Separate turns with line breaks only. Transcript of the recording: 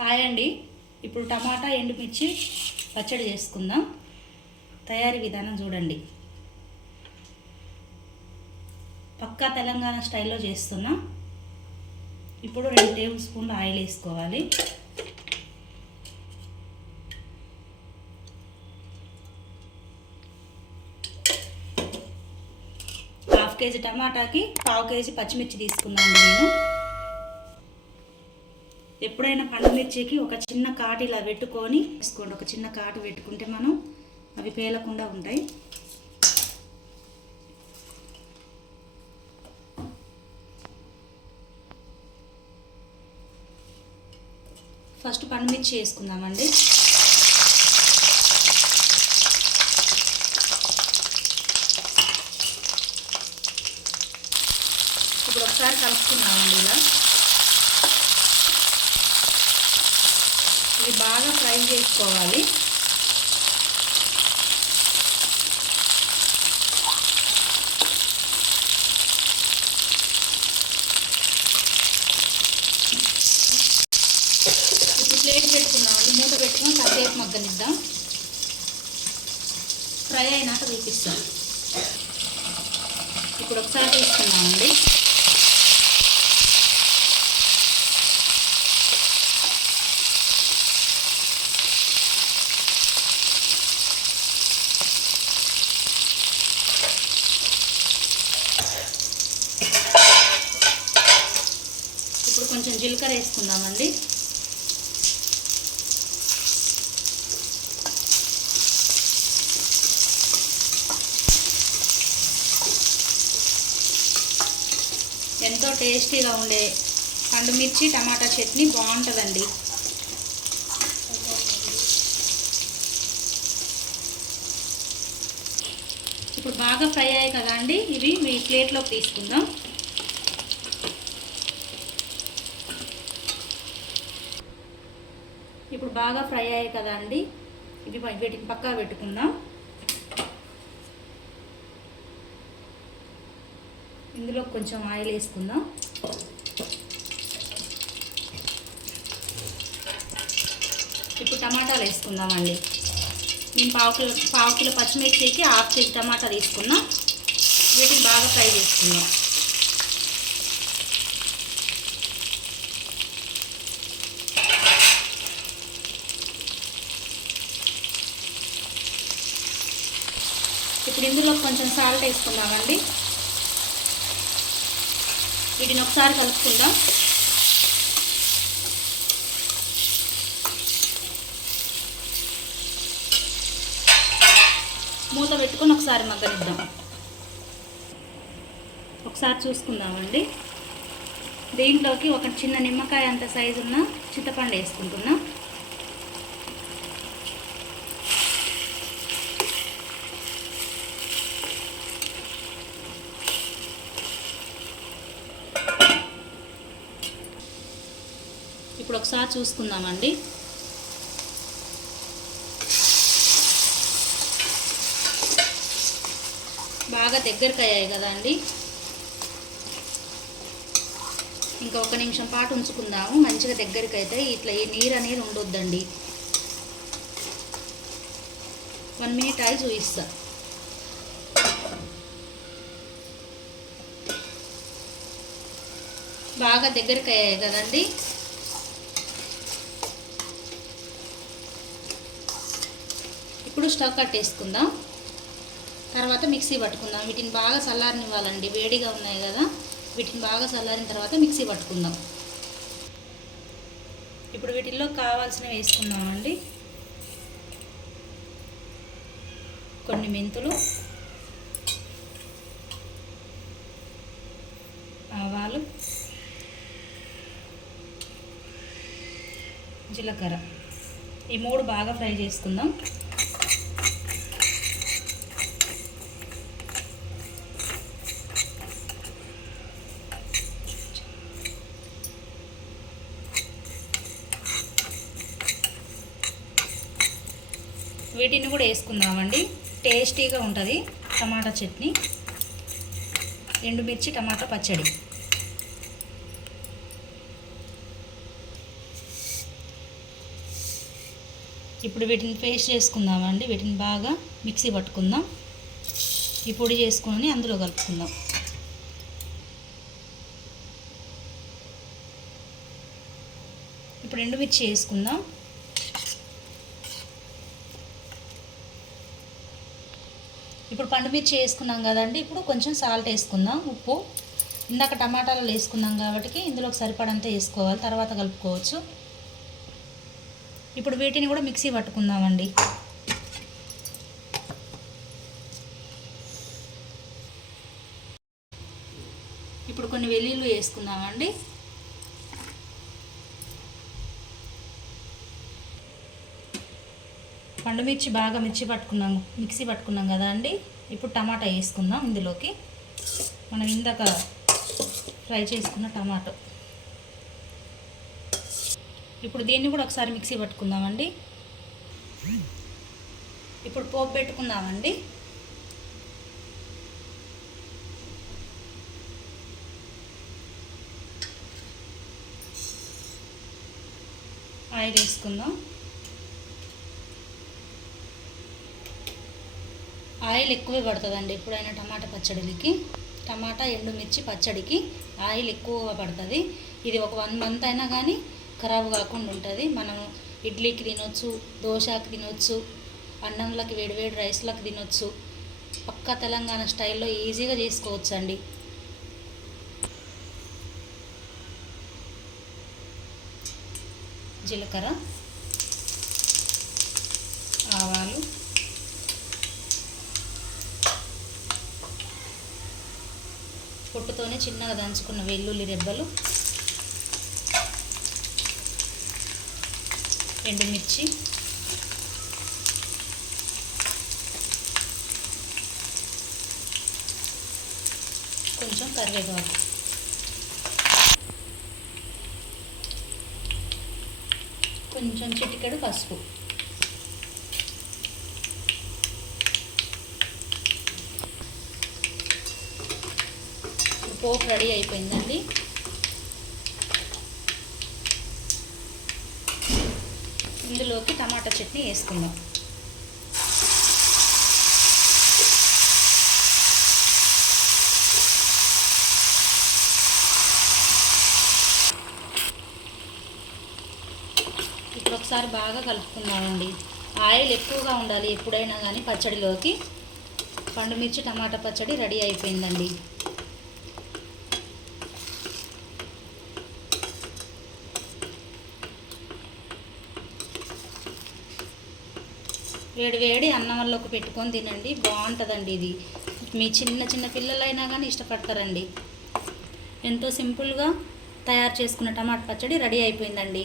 Hi అండి ఇప్పుడు టమాటా ఎండుమిర్చి పచ్చడి చేసుకుందాం. తయారీ విధానం చూడండి. పక్కా తెలంగాణ స్టైల్లో చేస్తున్నా. ఇప్పుడు రెండు టేబుల్ స్పూన్లు ఆయిల్ వేసుకోవాలి. హాఫ్ కేజీ టమాటాకి పావు కేజీ పచ్చిమిర్చి తీసుకున్నాను నేను. ఎప్పుడైనా పండుమిర్చికి ఒక చిన్న కాటు ఇలా పెట్టుకొని వేసుకోండి ఒక చిన్న కాటు పెట్టుకుంటే మనం అవి పేలకుండా ఉంటాయి. ఫస్ట్ పండుమిర్చి వేసుకుందామండి. ఇప్పుడు ఒకసారి కలుపుకున్నామండి ఇలా. ఇవి బాగా ఫ్రై చేసుకోవాలి. ఇప్పుడు ప్లేట్ పెట్టుకున్నామండి మూత పెట్టుకొని కాసేపు మగ్గనిద్దాం. ఫ్రై అయినాక చూపిస్తాం ఇప్పుడు ఒకసారి తీసుకున్నామండి ఇప్పుడు కొంచెం జీలకర్ర వేసుకుందామండి. ఎంతో టేస్టీగా ఉండే పండుమిర్చి టమాటా చట్నీ బాగుంటుందండి. ఇప్పుడు బాగా ఫ్రై అయ్యాయి కదా అండి ఇవి మీ ప్లేట్లోకి తీసుకుందాం. ఇప్పుడు బాగా ఫ్రై అయ్యాయి కదా అండి. ఇవి వీటిని పక్కా పెట్టుకుందాం. ఇందులో కొంచెం ఆయిల్ వేసుకుందాం. ఇప్పుడు టమాటాలు వేసుకుందామండి. నేను పావు కిలో పావు కిలో పచ్చిమిర్చికి హాఫ్ కేజీ టమాటా తీసుకున్నా వీటిని బాగా ఫ్రై చేసుకుందాం. ఇప్పుడు ఇందులో కొంచెం సాల్ట్ వేసుకుందామండి. వీటిని ఒకసారి కలుపుకుందాం. మూత పెట్టుకొని ఒకసారి మగ్గనిద్దాం. ఒకసారి చూసుకుందామండి. దీంట్లోకి ఒక చిన్న నిమ్మకాయ అంత సైజు ఉన్న చింతపండు వేసుకుంటున్నాం. ఇప్పుడు ఒకసారి చూసుకుందామండి. బాగా దగ్గరికి అయ్యాయి కదా అండి ఇంకా ఒక నిమిషం పాటు ఉంచుకుందాము. మంచిగా దగ్గరికి అయితే ఇట్లా ఈ నీరు అనేది ఉండొద్దండి. వన్ మినిట్ అయి చూపిస్తా. బాగా దగ్గరికి అయ్యాయి కదండి. ఇప్పుడు స్టవ్ కట్టేసుకుందాం. తర్వాత మిక్సీ పట్టుకుందాం. వీటిని బాగా చల్లారనివ్వాలండి. వేడిగా ఉన్నాయి కదా. వీటిని బాగా చల్లారిన తర్వాత మిక్సీ పట్టుకుందాం. ఇప్పుడు వీటిల్లో కావాల్సినవి వేసుకుందామండి. కొన్ని మెంతులు ఆవాలు జీలకర్ర. ఈ మూడు బాగా ఫ్రై చేసుకుందాం. వీటిని కూడా వేసుకుందామండి. టేస్టీగా ఉంటుంది. టమాటా చట్నీ. ఎండుమిర్చి టమాటా పచ్చడి. ఇప్పుడు వీటిని పేస్ట్ చేసుకుందామండి. వీటిని బాగా మిక్సీ పట్టుకుందాం. ఈ పొడి చేసుకొని అందులో కలుపుకుందాం. ఇప్పుడు ఎండుమిర్చి వేసుకుందాం. ఇప్పుడు పండుమిర్చి వేసుకున్నాం కదండి ఇప్పుడు కొంచెం సాల్ట్ వేసుకుందాం ఉప్పు. ఇందాక టమాటాలు వేసుకున్నాం కాబట్టి ఇందులోకి సరిపడంత వేసుకోవాలి తర్వాత కలుపుకోవచ్చు. ఇప్పుడు వీటిని కూడా మిక్సీ పట్టుకుందామండి. ఇప్పుడు కొన్ని వెల్లుల్లి వేసుకుందామండి. పండుమిర్చి బాగా మిర్చి పట్టుకున్నాం మిక్సీ పట్టుకున్నాం కదా అండి. ఇప్పుడు టమాటా వేసుకుందాం ఇందులోకి. మనం ఇందాక ఫ్రై చేసుకున్న టమాటో. ఇప్పుడు దీన్ని కూడా ఒకసారి మిక్సీ పట్టుకుందామండి ఇప్పుడు పోపు పెట్టుకుందామండి. ఆయిల్ వేసుకుందాం. ఆయిల్ ఎక్కువే పడుతుందండి. ఎప్పుడైనా టమాటా పచ్చడికి టమాటా ఎండుమిర్చి పచ్చడికి ఆయిల్ ఎక్కువగా పడుతుంది. ఇది ఒక వన్ మంత్ అయినా కానీ ఖరాబ్ కాకుండా ఉంటుంది. మనం ఇడ్లీకి తినొచ్చు దోశకి తినొచ్చు అన్నంలోకి వేడివేడి రైస్లకు తినొచ్చు. పక్క తెలంగాణ స్టైల్లో ఈజీగా చేసుకోవచ్చు అండి జీలకర్ర ఆవాలు చిన్నగా దంచుకున్న వెల్లుల్లి రెబ్బలు. ఎండుమిర్చి కొంచెం కరివేపాకు. కొంచెం చిటికెడు పసుపు. పోపు రెడీ అయిపోయిందండి. ఇందులోకి టమాటా చట్నీ వేసుకుందాం. ఇప్పుడు ఒకసారి బాగా కలుపుకున్నామండి ఆయిల్ ఎక్కువగా ఉండాలి ఎప్పుడైనా కానీ పచ్చడిలోకి. పండుమిర్చి టమాటా పచ్చడి రెడీ అయిపోయిందండి. వేడి వేడి అన్నంలోకి పెట్టుకొని తినండి. బాగుంటుందండి ఇది. మీ చిన్న చిన్న పిల్లలైనా కానీ ఇష్టపడతారండి. ఎంతో సింపుల్గా తయారు చేసుకున్న టమాటా పచ్చడి రెడీ అయిపోయిందండి.